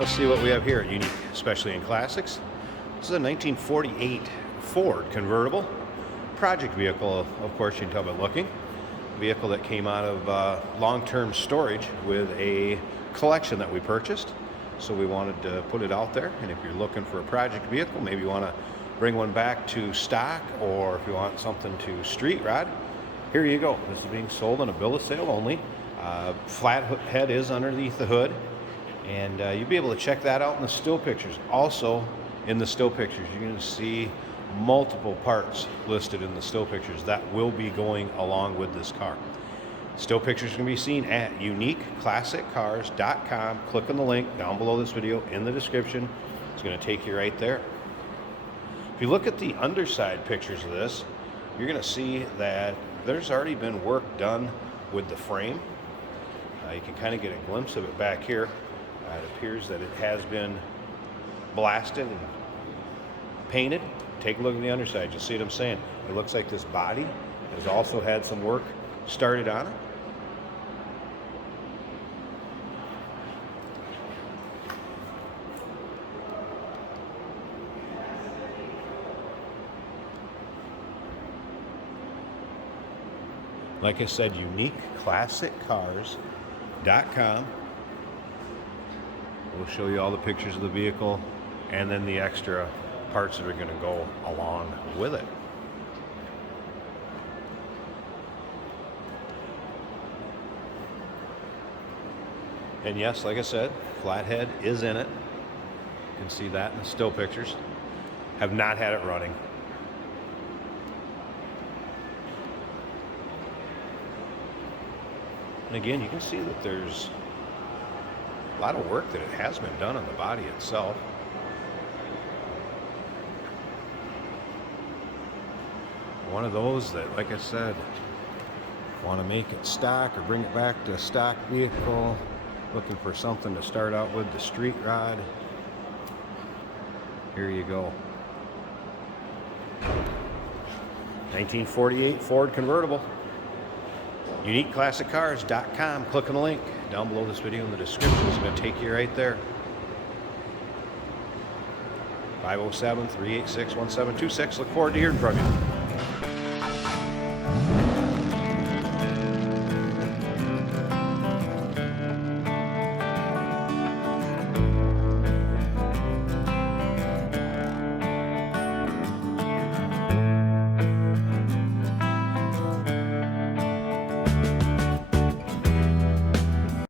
Let's see what we have here at Unique, especially in classics. This is a 1948 Ford convertible. Project vehicle, of course, you can tell by looking. Vehicle that came out of long-term storage with a collection that we purchased. So we wanted to put it out there. And if you're looking for a project vehicle, maybe you want to bring one back to stock, or if you want something to street rod, here you go. This is being sold on a bill of sale only. Flat head is underneath the hood. And you'll be able to check that out in the still pictures. Also, in the still pictures, you're going to see multiple parts listed in the still pictures that will be going along with this car. Still pictures can be seen at uniqueclassiccars.com. Click on the link down below this video in the description. It's going to take you right there. If you look at the underside pictures of this, you're going to see that there's already been work done with the frame. You can kind of get a glimpse of it back here. It appears that it has been blasted and painted. Take a look at the underside. You'll see what I'm saying. It looks like this body has also had some work started on it. Like I said, uniqueclassiccars.com. We'll show you all the pictures of the vehicle and then the extra parts that are going to go along with it. And yes, like I said, flathead is in it. You can see that in the still pictures. Have not had it running. And again, you can see that there's a lot of work that it has been done on the body itself. One of those that, like I said, want to make it stock or bring it back to a stock vehicle, looking for something to start out with the street rod. Here you go. 1948 Ford convertible. UniqueClassicCars.com. Click on the link down below this video in the description. It's going to take you right there. 507-386-1726. Look forward to hearing from you.